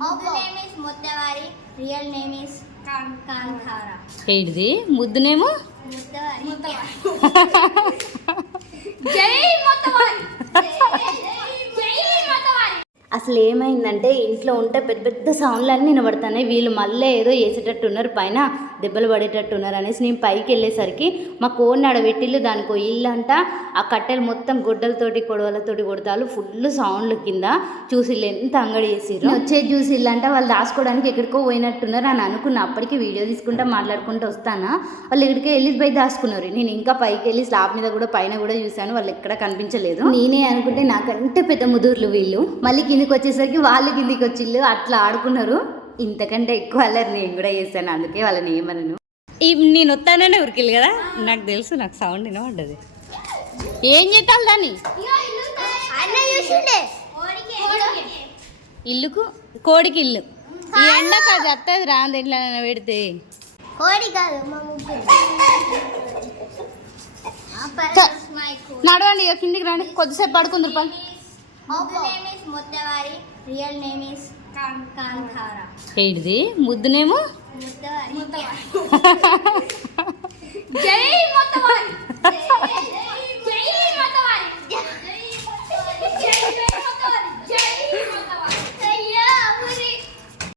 Mudu name is Muttavari. Real name is Kanthara. ఏంటిది ముద్దునేమో Muttavari. Jai Muttavari. Jai Muttavari. అసలు ఏమైందంటే ఇంట్లో ఉంటే పెద్ద పెద్ద సౌండ్లు అన్నీ వినబడుతున్నాయి. వీళ్ళు మళ్ళీ ఏదో వేసేటట్టు ఉన్నారు, పైన దెబ్బలు పడేటట్టు ఉన్నారు అనేసి నేను పైకి వెళ్ళేసరికి మా కోడిని ఆడబెట్టిల్లు, దానికో ఇల్లు అంట. ఆ కట్టెలు మొత్తం గొడ్డలతోటి కొడవలతోటి కొడతారు, ఫుల్ సౌండ్లు కింద. చూసిల్లు ఎంత అంగడి చేసిర్రు. వచ్చేది చూసిల్లు అంట వాళ్ళు దాచుకోవడానికి ఎక్కడికో పోయినట్టున్నారు అని అనుకున్నా. అప్పటికి వీడియో తీసుకుంటా మాట్లాడుకుంటూ వస్తానా, వాళ్ళు ఎక్కడికే వెళ్ళి పోయి దాచుకున్నారు. నేను ఇంకా పైకి వెళ్ళి స్లాబ్ మీద కూడా పైన కూడా చూశాను, వాళ్ళు ఎక్కడ కనిపించలేదు. నేనే అనుకుంటే నాకంటే పెద్ద ముదుర్లు వీళ్ళు. మళ్ళీ కిందికి వచ్చేసరికి వాళ్ళు కిందికి వచ్చిళ్ళు, అట్లా ఆడుకున్నారు. ఇంతకంటే ఎక్కువ అల్లరి నేను కూడా చేశాను, అందుకే వాళ్ళని ఏమనను. నేను వస్తాననే ఉరికిల్లు కదా, నాకు తెలుసు, నాకు సౌండ్ వినబడ్డది. ఏం చేస్తాను దాన్ని? ఇల్లుకు కోడికి ఇల్లు ఈ ఎండ కాదు వస్తుంది రాంది ఎట్లా పెడితే. నడవండి ఇక కిందికి రండి, కొద్దిసేపు పడుకుందరు పని. Mudu name is Muttavari. Real name is Kanthara. ఏంటిది ముద్దునేమో Muttavari. Jai Muttavari.